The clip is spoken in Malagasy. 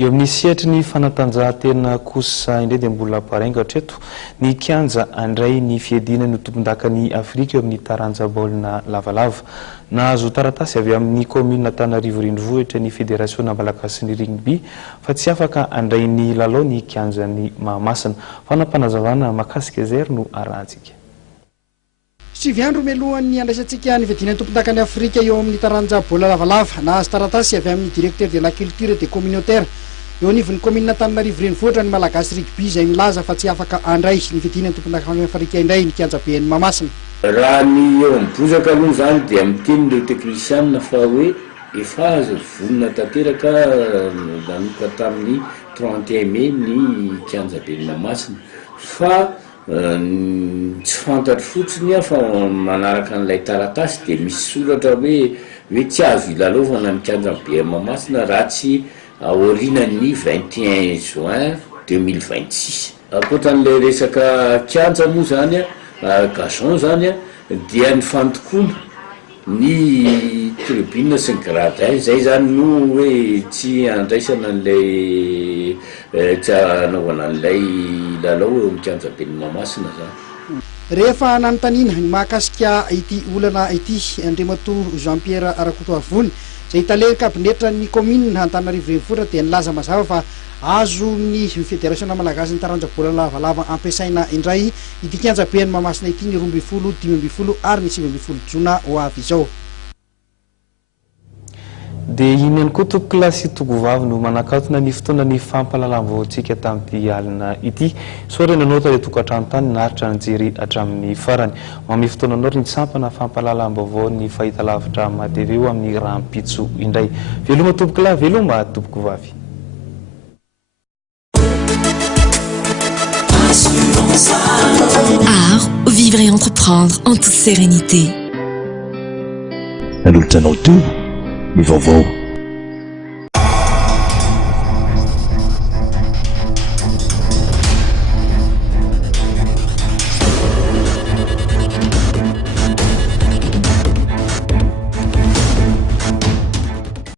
Eo amin'ny sihatry ny fanatanjahantena kosa indray dia mbola parenga hatreto ny kianja andray ny fiadina ny tompon-dakan'ny Afrika eo amin'ny taranja baolina lavalava. Nahazo taratasy avy amin'ny commune Antananarivo renivohitra ny fédération malagasy ny rugby fa tsy afaka andray ny lalao ny kianja ny Mahamasina. Fanampanazavana makasika zay no arahantsika. Sivy andro melohan'ny andraisantsika ny fiadinan'ny tompon-dakan'ny Afrika eo amin'ny taranja baolina lavalava. Nahazo taratasy avy amin'ny directeur de la culture et communautaire eo anivon'ny commune Antananarivo renivohitra ny malagasy rugby izay milaza fa tsy afaka andray ny fiadinan'ny tompon-dakan'ny Afrika indray ny kianja be ny Mahamasina. Raha ny eo am-bozaka aloha zany dia mitenin'ireo teknisianina fa hoe efa azo vonona tanteraka nanomboka tamin'ny 31 mai ny kianja be ny Mahamasina fa tsy fantatro fotsiny fa manaraka an'ilay taratasy dia misy soratra hoe tsy azo ilalaovana ny kianja be ny Mahamasina raha tsy aorinan'ny 21 juin 2026. Akoatran'ilay resaka kianja moa zany gazon zany dia ny fandokoana ny tribune sy ny gradin zay zany no hoe tsy andraisana an'ilay tsy anaovana an'ilay lalao eo amin'ny kianja be ny Mahamasina zany. Rehefa nanontaniana ny mahakasika ity olana ity Andriamatoa Jean-Pierre Arakoto Avony izay tale kabinetra ny commune Antananarivo renivohitra dia nilaza mazava fa azo ny fédération malagasy ny taranja baolina lavalava ampiasaina indray ity kianja be ny Mahamasina ity ny 12, 15 ary ny 16 jona ho avy izao. Dia iny ihany koa tokolasy togovavy no manakatona ny fotoana ny fampalalam-baoantsika tamin'ity alina ity. Sorena anao tale tokantrano tany naritra nijery hatramin'ny farany. Mamy fotoananao ny sampana fampalalam-baovao ny fahitalavitra matv eo amin'ny rahampitso indray. Veloma tompokala, veloma tompokovavy. Art, vivre et entreprendre en toute sérénité. Un ultime tout, nous vont